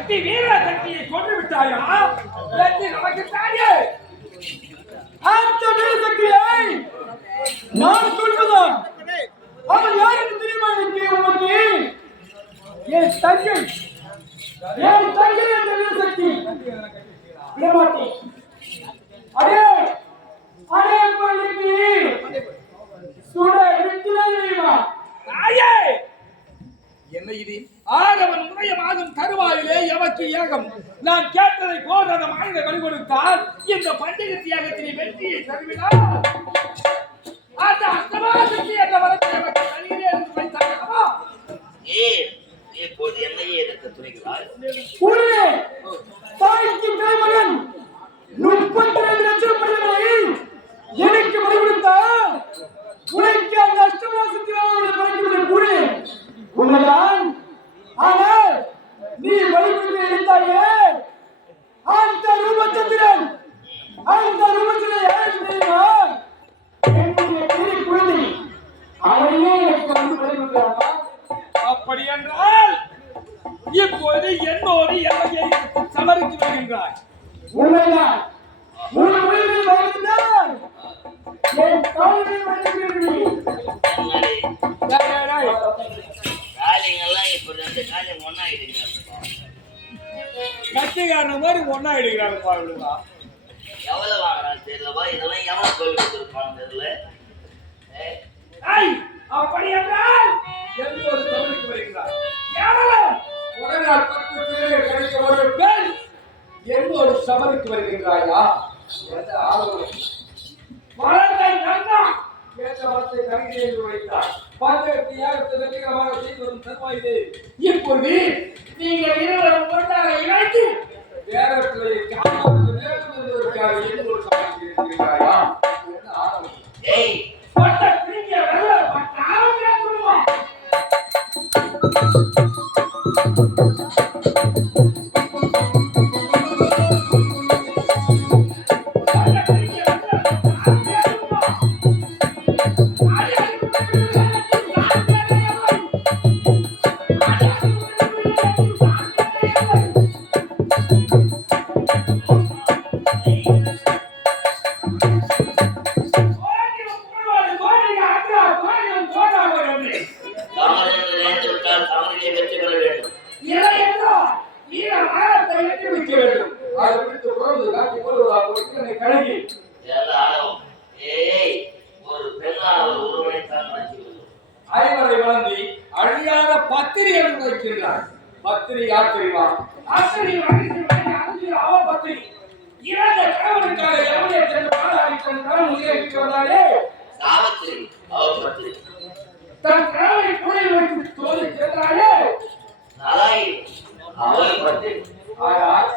கட்டி வீர கட்டியை கொண்டு விட்டாயா கட்டி நமக்கு தாயே. அந்த கட்டியை நான் சொல்வதான் அவன் யாருக்கு தெரியுமா எனக்கு உனக்கு? என் தங்கை. என் தங்கை அந்த வீரசக்தி விடமாட்டேன். அடே அடே பள்ளிக்கு சுட விட்டுதான் தெரியுமா? தாயே. என்ன இது? ஆதவன் உதயமாகும் தருவாயிலே எமக்கு ஏகம்? நான் கேட்டதை போல் அந்த மனித வழி கொடுத்தால் இந்த பண்டிகை தியாகத்தினை வெற்றியை தருவினார். அந்த அஸ்தமாசக்தி என்ற வரத்தை எமக்கு கையிலே இருந்து வைத்தார்களா ஏன் இப்போது என்னையே தாய்க்கு தாய்மகன் கத்திக்காரன மாதிரி ஒன்னா எடுக்கிறாங்க பாருங்களா எவ்வளவு வாங்குறான்னு தெரியலவா இதெல்லாம் எவன் சொல்லி கொடுத்துருப்பான்னு தெரியல ஏய், அப்படி என்றால் என்னோடு சமரித்து வருகிறார் கேவலம் உடனே பத்து பேரை ஒரு பெண் என்னோடு சமரித்து வருகின்றாயா என்ற ஆர்வம் வளர்ந்த நன்னா கேட்ட வார்த்தை கருகிலே வைத்தார் பாதகத்தை யாருக்கு வெற்றிகரமாக செய்து வரும் தருவாயிலே இப்பொழுது ஒரு பெண்ணால் ஒருவனை தான் மறைத்து கொள்ளும் ஐவரை வளர்ந்து அழியாத பத்திரி என்று வைக்கின்றார் பத்திரி யார் தெரியுமா பத்திரி அவ பத்திரி. இறந்த கணவனுக்காக எவனை சென்று கொண்டால் முன்னேறி வந்தாலே சாவத்திரி அவப்பத்திரி தன் கணவனை கூடையில் வைத்து தோல்வி சென்றாலே நாளாய் அவள் பத்திரி. ஆனால்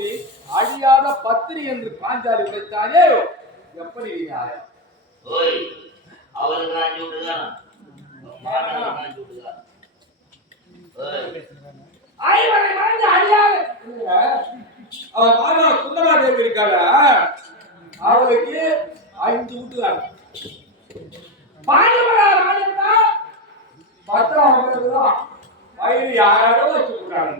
கொண்டு அழியாத பத்திரி என்று பாஞ்சாலி உழைத்தாலே எப்படி அவருக்கு நான் அவர் மாதா சுந்தரா தேவி இருக்காள அவளுக்கு ஐந்து வீட்டுக்காரன் பத்திரம் வயிறு யாரோ வச்சுக்கிறாங்க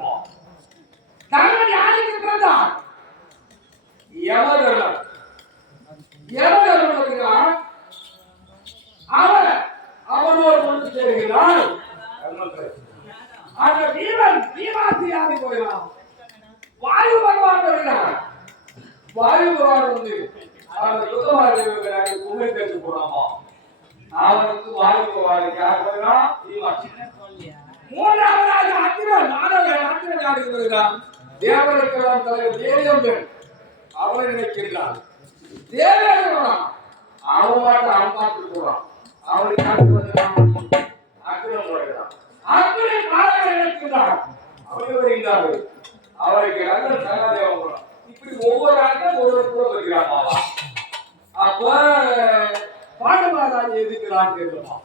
பீமாசி పోయినా వాయు வாயு பகவான் வருகிறான் வாயு பகவான் வந்து அந்த சுத்தமாக குகை தெரிஞ்சு போறாமா அவனுக்கு வாயு பகவானுக்கு யார் வருகிறான் அத்திரன் மாணவன் அத்திரன் யாருக்கு வருகிறான் தேவனுக்கெல்லாம் தலைவர் தேவியம்பன் அவனை நினைக்கின்றான் தேவேந்திரன் அவன் பாட்டு அவன் பாட்டு போறான். அவனுக்கு அடுத்து வருகிறான் நினைக்கின்றான் அவர்கள் வருகிறார்கள் அவருக்கு நல்ல சகாதேவம் இப்படி ஒவ்வொரு ஆட்களும் ஒவ்வொரு கூட வருகிறாமாவா அப்ப பாண்டவராஜ் எதுக்குறான் தெரியுமா?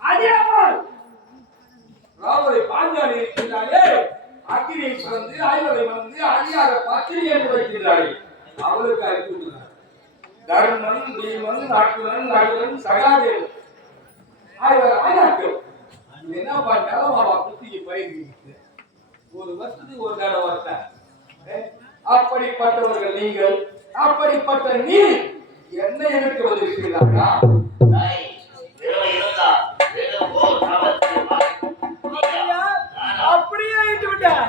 அதே போல் ராவரை பாஞ்சாலி இருக்கின்றாலே அக்கினியை பிறந்து ஐவரை வந்து அழியாத பத்திரி என்று வைக்கின்றாரே அவளுக்கு அறிவிக்கிறார் தர்மன் பீமன் அர்ஜுனன் நகுலன் சகாதேவன் ஐவர் ஆயாக்கள் என்ன பண்ணாலும் அவன் புத்திக்கு பயிர் ஒரு வருஷத்துக்கு ஒரு தடவை வருஷம் அப்படிப்பட்டவர்கள் நீங்கள் அப்படிப்பட்ட நீ என்ன எனக்கு வந்திருக்கிறீர்களா? அப்படியே ஆயிட்டு விட்டார்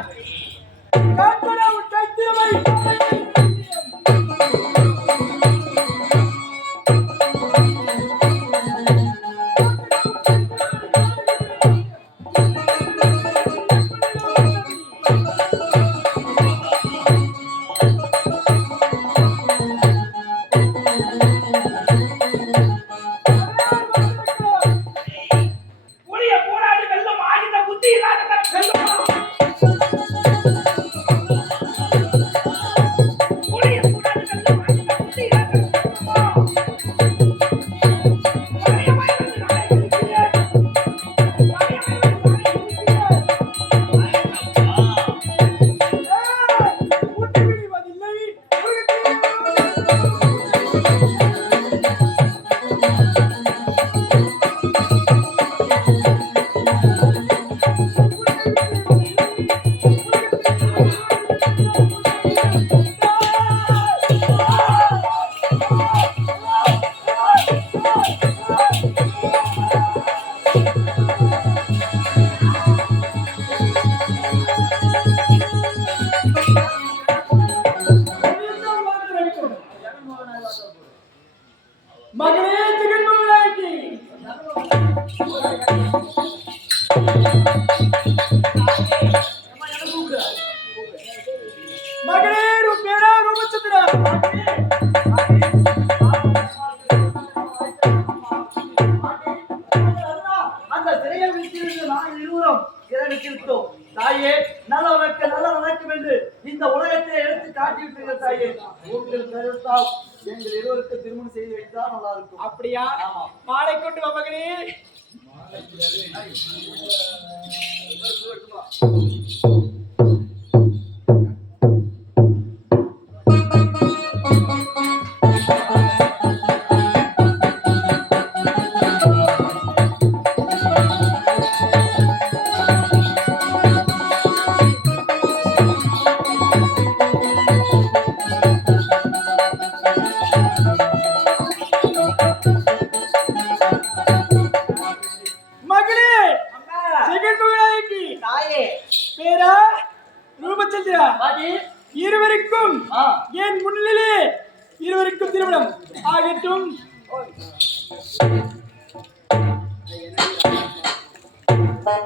தாயே நல்ல வணக்கம் நல்ல வணக்கம் என்று இந்த உலகத்தை எடுத்து காட்டிவிட்டீர்கள் தாயே உங்கள் கருத்தால் எங்கள் இருவருக்கு திருமணம் செய்து வைத்தால் நல்லா இருக்கும் அப்படியா? மாலை கொண்டு மகனே.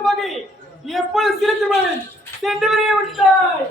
உல்லாசமாக எப்பொழுது சிரித்து சென்று வரைய விட்டாய்.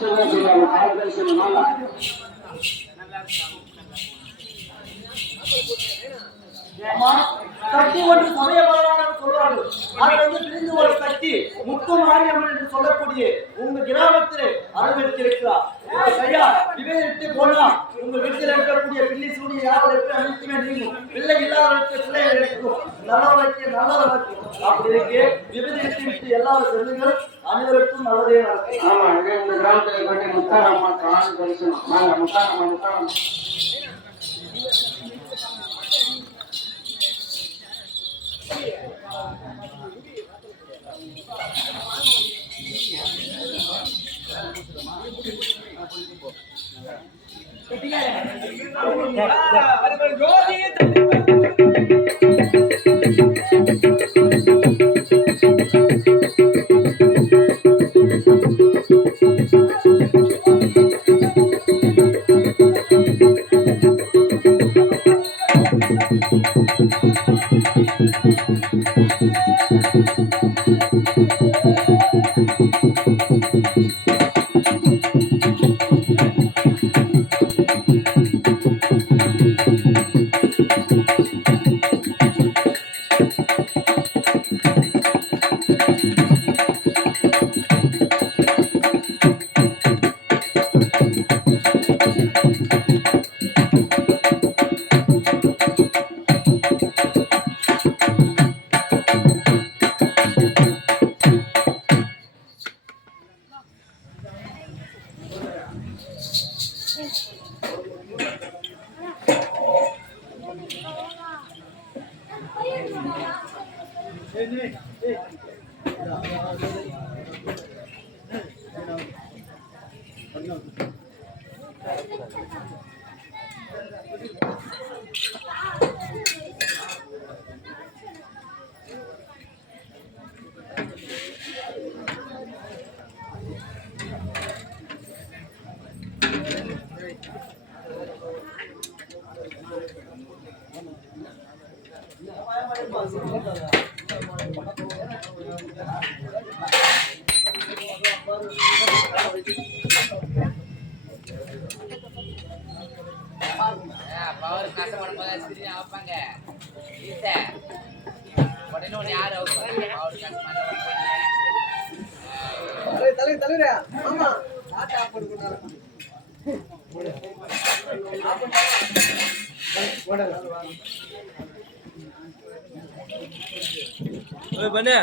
స్వచ్ఛంగా చేయాలి కార్పొరేషన్ వల్ల சக்தி ஒன்று சமய சொல்வார்கள். அது வந்து பிரிந்து ஒரு சக்தி முத்து மாரியம்மன் என்று சொல்லக்கூடிய உங்க கிராமத்திலே அனுபவித்திருக்கிறார் ஐயா விவேகத்தை போனா உங்க வீட்டில் இருக்கக்கூடிய பிள்ளை சூடி யாருக்கு அனைத்துமே நீங்கும் பிள்ளை இல்லாதவருக்கு பிள்ளை இருக்கும் நல்லவருக்கு நல்லவருக்கு. அப்படி இருக்கு விபதித்து விட்டு எல்லாரும் செல்லுங்கள். அனைவருக்கும் நல்லதே நடக்கும். ஆமா இந்த கிராமத்தில் கட்டி முத்தாரம்மா காணு தரிசனம் வாங்க முத்தாரம்மா ஜோதி Hey, Nick, hey. தலைவர் தலைவர். ஆமா. பண்ணு.